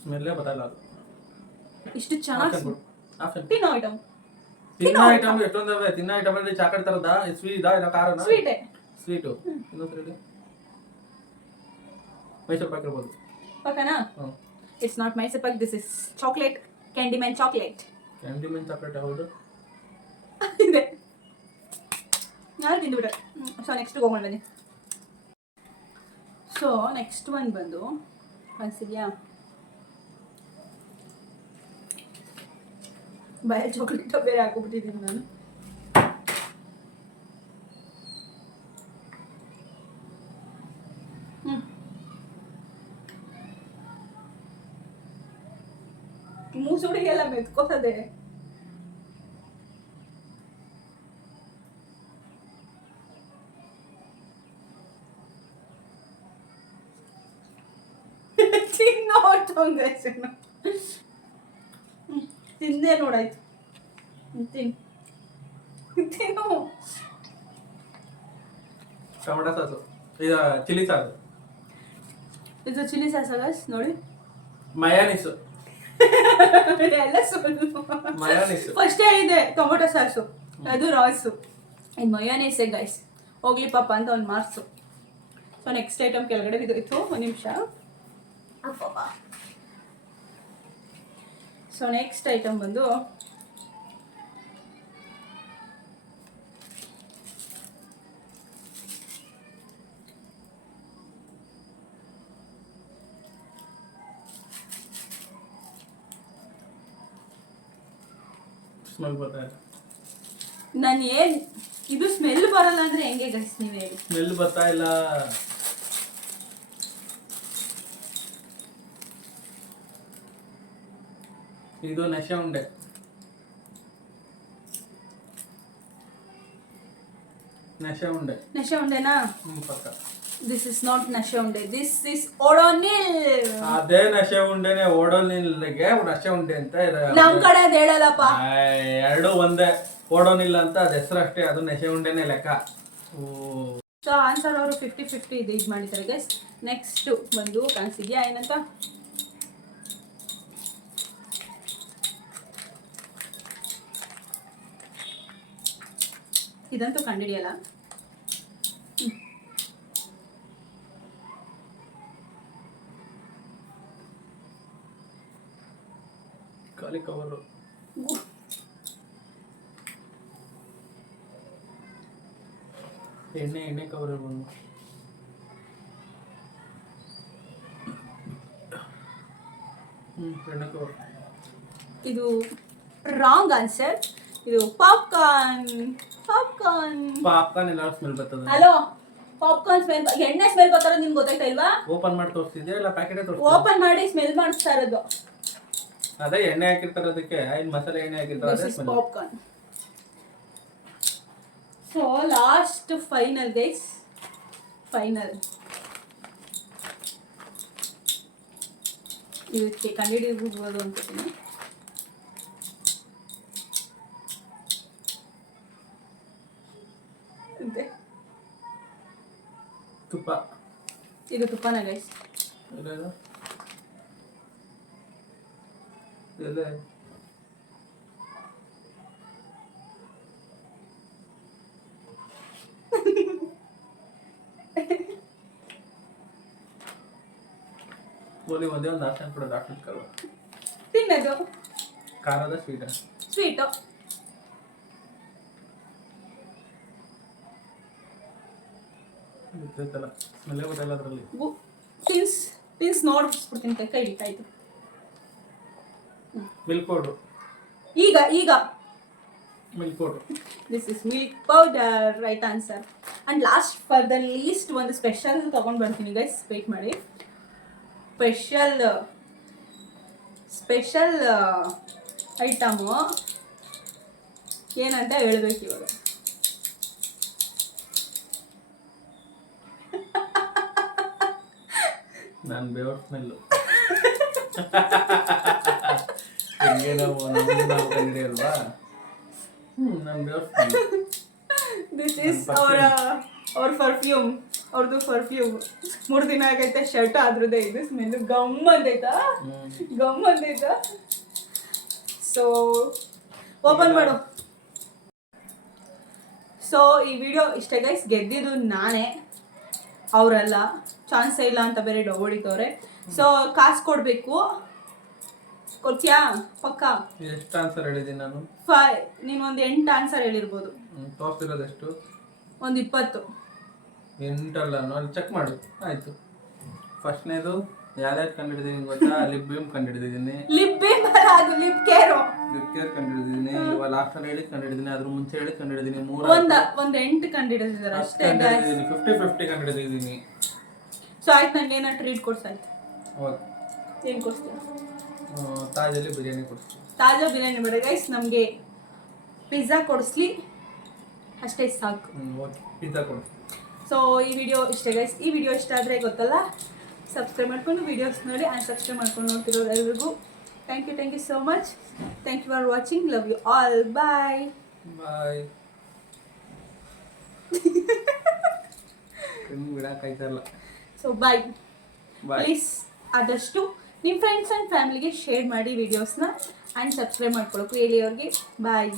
ಸ್ಮೆಲ್ಲೇ ಗೊತ್ತಾಯಿಲ್ಲ ಅದು. ಇಷ್ಟು ಚೆನ್ನಾಗಿ ಆಪ್ಷನ್. ತಿನ್ನೋ ಐಟಮ್. ತಿನ್ನೋ ಐಟಮ್ ಎಷ್ಟೊಂದವೆ. ತಿನ್ನೋ ಐಟಮ್ ಅಲ್ಲಿ ಚಾಕಲೇಟ್ ತರದ ಸ್ವೀಟ್ ಇಲ್ಲ ಖಾರನ? ಸ್ವೀಟೇ. ಸ್ವೀಟು. ಇನ್ನೊಂದು ಹೇಳಿ. ಮೈಸೂರು ಪಾಕ್ ಇರ್ಬೋದು. ಪಕ್ಕನಾ? It's not Mysore pak, this is chocolate, Candyman chocolate. Candyman chocolate ಯಾವುದು? ಇದೆ, ನಾನು ತಿಂದುಬಿಟ್ಟೆ. ಸೊ ನೆಕ್ಸ್ಟ್ ಹೋಗೋಣ ಬನ್ನಿ. ಸೊ ನೆಕ್ಸ್ಟ್ ಒನ್ ಬಂದು ಅನ್ಸಿದ್ಯಾ, ಬಯಲ್ ಚಾಕ್ಲೇಟ್ ಬೇರೆ ಹಾಕೋಬಿಟ್ಟಿದ್ದೀನಿ ನಾನು. ಮೂಸುಡಿಗೆಲ್ಲ ಮೆತ್ಕೋತದೆ. ತಿಂದೆ ನೋಡಾಯ್ತು. ತಿನ್ನು. Tomato sauce. ಇದು ಚಿಲ್ಲಿ ಸಾಸು. ಇದು ಚಿಲ್ಲಿ ಸಾಸ್ ಗೈಸ್ ನೋಡಿ. ಮಯಾನಿಸ್. ಎಲ್ಲ ಸುಳ್ಳು. ಮಯಾನಿಸ್. ಫಸ್ಟ್ ಹೇಳಿದೆ ಟೊಮೊಟೊ ಸಾಸು, ಅದು ರಾಯ್ಸು. ಇದು ಮಯೋನೈಸೆ ಗೈಸ್. ಹೋಗ್ಲಿ ಪಾಪ ಅಂತ ಒಂದು ಮಾರ್ಕ್ಸು. ಸೊ ನೆಕ್ಸ್ಟ್ ಐಟಮ್ ಕೆಳಗಡೆ ಬಿದ್ದೋಯ್ತು, ಒಂದು ನಿಮಿಷ. ಸೊ ನೆಕ್ಸ್ಟ್ ಐಟಮ್ ಬಂದು ಸ್ಮೆಲ್ ಬರ್ತಾ ಇಲ್ಲ. ನಾನು ಏನು ಇದು ಸ್ಮೆಲ್ ಬರಲ್ಲ ಅಂದರೆ ಹೆಂಗೆ ಗೈಸ್ ನೀವು ಹೇಳಿ. ಸ್ಮೆಲ್ ಬರ್ತಾ ಇಲ್ಲ. ಇದು ನಶೆ ಉಂಡೆ. ನಶೆ ಉಂಡೆ. ನಶೆ ಉಂಡೆನಾ? ಪಕ್ಕ. ದಿಸ್ ಇಸ್ ನಾಟ್ ನಶೆ ಉಂಡೆ, ದಿಸ್ ಇಸ್ ಓಡೋನಿಲ್. ಅದೇ ನಶೆ ಉಂಡೆನೆ, ಓಡೋನಿಲ್ಗೆ ನಶೆ ಉಂಡೆ ಅಂತ ಇದೆ. ನಮ್ ಕಡೆ ಅದು ಹೇಳಲ್ಲಪ್ಪ. ಎರಡು ಒಂದೇ. ಓಡೋನಿಲ್ಲ ಅಂತ ಅದ ಹೆಸರು ಅಷ್ಟೇ, ಅದು ನಶೆ ಉಂಡೆನೆ ಲೆಕ್ಕ. ಸೊ ಆನ್ಸರ್ ಅವರು 50-50 ಇದು ಮಾಡಿದ್ದಾರೆ ಗೈಸ್. ನೆಕ್ಸ್ಟ್ ಬಂದು ಕಾಣಿಸಿದ್ಯಾ ಏನಂತ? ಇದಂತೂ ಕಂಡಿಡಿಯಲ್ಲ. ಖಾಲಿ ಕವರು. ಎಣ್ಣೆ ಕವರ್ ಬಂದು ಎಣ್ಣೆ ಕವರ್. ಇದು ರಾಂಗ್ ಆನ್ಸರ್. ಇದು ಪಾಪ್ಕಾರ್ನ್. ಪಾಪ್ಕಾರ್ನ್ ಎಲ್ಲ ಸ್ಮೆಲ್ ಬರ್ತದೆ. ಹಲೋ, ಪಾಪ್ಕಾರ್ನ್ ಸ್ಮೆಲ್, ಎಣ್ಣೆ ಸ್ಮೆಲ್ ಬರ್ತಾರ ನಿಮ್ಗೆ ಗೊತ್ತಾಯ್ತಾ ಇಲ್ವಾ? ಓಪನ್ ಮಾಡಿ ತೋರಿಸ್ತಿದ್ಯಾ ಇಲ್ಲ ಪ್ಯಾಕೆಟ್ ತೋರಿಸ್ತಿದ್ಯಾ? ಓಪನ್ ಮಾಡಿ ಸ್ಮೆಲ್ ಮಾಡಿಸ್ತಾ ಇರೋದು. ಅದೇ ಎಣ್ಣೆ ಹಾಕಿರ್ತಾರೆ, ಅದಕ್ಕೆ ಮಸಾಲೆ ಎಣ್ಣೆ ಹಾಕಿರ್ತಾರೆ, ಅದೇ smell. Popcorn. So last final guys, final. ಇದಕ್ಕೆ ಕಂಡುಹಿಡಿಯಬಹುದು ಅಂತೀನಿ. ತುಪ್ಪ. ಇದು ತುಪ್ಪನ ಗೈಸ್? ಗೋಲಿ ಒಂದೇ ಒಂದು ಆಸೆ ಕೂಡ ದಾಟಿಸ್ಕಲ್ವ. ತಿನ್ನೋದು ಖಾರದ ಸ್ವೀಟು. ಗೊತ್ತೈತಲ್ಲ, ಸ್ಮೆಲ್ಲೇ ಗೊತ್ತಲ್ಲ ಅದರಲ್ಲಿ. ತಿನ್ಸ್ ನೋಡ್ಬಿಡ್ತೀನಿ, ಕೈ ಹಿಡಿತಾಯ್ತು. Milk powder. ಈಗ milk powder. This is milk powder, right answer. And last for the least ಒಂದು ಸ್ಪೆಷಲ್ ತಗೊಂಡು ಬರ್ತೀನಿ ಗೈಸ್, ವೇಟ್ ಮಾಡಿ. ಸ್ಪೆಷಲ್ ಐಟಮು ಏನಂತ ಹೇಳ್ಬೇಕು ಇವಾಗ. ನಾನು ಬೇವರ್ ಸ್ಮೆಲ್ಲು. ಹೆಂಗೆ ನಾವು ಕಂಡಿಡಿ ಅಲ್ವಾ? ನಾನು ಬೇವರ್ ಸ್ಮೆಲ್. ದಿಸ್ ಇಸ್ ಅವ್ರ ಪರ್ಫ್ಯೂಮ್, ಅವ್ರದ್ದು ಪರ್ಫ್ಯೂಮ್. 3 ದಿನ ಆಗೈತೆ ಶರ್ಟ್ ಆದ್ರದ್ದೇ ಇದು ಸ್ಮೆಲ್. ಗಮ್ ಅಂದೈತಾ? ಸೊ ಓಪನ್ ಮಾಡು. ಸೊ ಈ ವಿಡಿಯೋ ಇಷ್ಟ ಗೈಸ್. ಗೆದ್ದಿದ್ದು ನಾನೇ, ಅವರಲ್ಲ. ಚಾನ್ಸೇ ಇಲ್ಲ ಅಂತ ಬೇರೆ ಹೊಡಿತವ್ರೆ. ಸೊ ಕಾಸು ಕೊಡಬೇಕು, ಕೊಡ್ತೀಯಾ? ಪಕ್ಕ. ಎಷ್ಟು ಆನ್ಸರ್ ಹೇಳಿದ್ದೀನಿ ನಾನು? 5. ನೀನು ಒಂದು 8 ಆನ್ಸರ್ ಹೇಳಿರ್ಬೋದು. ತೋರಿಸಿರೋದು ಎಷ್ಟು? ಒಂದು 20. 8 ಅಲ್ಲ, ನಾನು ಚೆಕ್ ಮಾಡು. ಆಯ್ತು. ಫಸ್ಟ್ನೇದು ಯಾವ್ಯಾವ್ದು ಕಂಡಿಡಿದೀನಿ ಗೊತ್ತಾ? Lip beam ಕಂಡಿಡಿದೀನಿ. ಲಿಪ್ ಬೇಮ್ ಅಲ್ಲ, ಅದು ಲಿಪ್ ಕೇರ್ ಕಂಡಿಡಿದೀನಿ. ಇವಾಗ ಲಾಸ್ಟ್ ಅಲ್ಲಿ ಹೇಳಿ ಕಂಡಿಡಿದೀನಿ, ಅದ್ರ ಮುಂಚೆ ಹೇಳಿ ಕಂಡಿಡಿದೀನಿ. ಒಂದು 8 ಕಂಡಿಡಿದಿದ್ದಾರೆ ಅಷ್ಟೇ. 50-50 ಕಂಡಿಡಿದೀನಿ. ಸೊ ಆಯ್ತು, ನಂಗೆ ಏನೋ ಟ್ರೀಟ್ ಕೊಡ್ಸಾಯ್ತು. ಓಕೆ. ಏನು ಕೊಡ್ತೀನಿ? ತಾಜಲ್ಲಿ ಬಿರಿಯಾನಿ ಕೊಡಿಸ್ತೀನಿ. ತಾಜಾ ಬಿರಿಯಾನಿ ಬೇಡ ಗೈಸ್, ನಮಗೆ ಪಿಜ್ಜಾ ಕೊಡಿಸ್ಲಿ ಅಷ್ಟೇ ಸಾಕು. ಓಕೆ, ಪಿಜ್ಜಾ ಕೊಡಿಸ್ತೀನಿ. ಸೊ ಈ ವಿಡಿಯೋ ಇಷ್ಟ ಗೈಸ್. ಈ ವಿಡಿಯೋ ಇಷ್ಟ ಆದರೆ ಗೊತ್ತಲ್ಲ, ಸಬ್ಸ್ಕ್ರೈಬ್ ಮಾಡ್ಕೊಂಡು ವಿಡಿಯೋಸ್ ನೋಡಿ, ಅನ್ಸಬ್ಸ್ಕ್ರೈಬ್ ಮಾಡ್ಕೊಂಡು ನೋಡ್ತಿರೋರು ಎಲ್ರಿಗೂ thank you so much. Thank you for watching. Love you all. Bye. ಬಿಡಕ್ಕಾಯ್ತಲ್ಲ. So bye. ಪ್ಲೀಸ್ ಆದಷ್ಟು ನಿಮ್ಮ ಫ್ರೆಂಡ್ಸ್ ಆ್ಯಂಡ್ ಫ್ಯಾಮಿಲಿಗೆ ಶೇರ್ ಮಾಡಿ ವಿಡಿಯೋಸ್ನ, ಆ್ಯಂಡ್ ಸಬ್ಸ್ಕ್ರೈಬ್ ಮಾಡ್ಕೊಳಕ್ಕೂ ಹೇಳಿ ಅವ್ರಿಗೆ. ಬಾಯ್.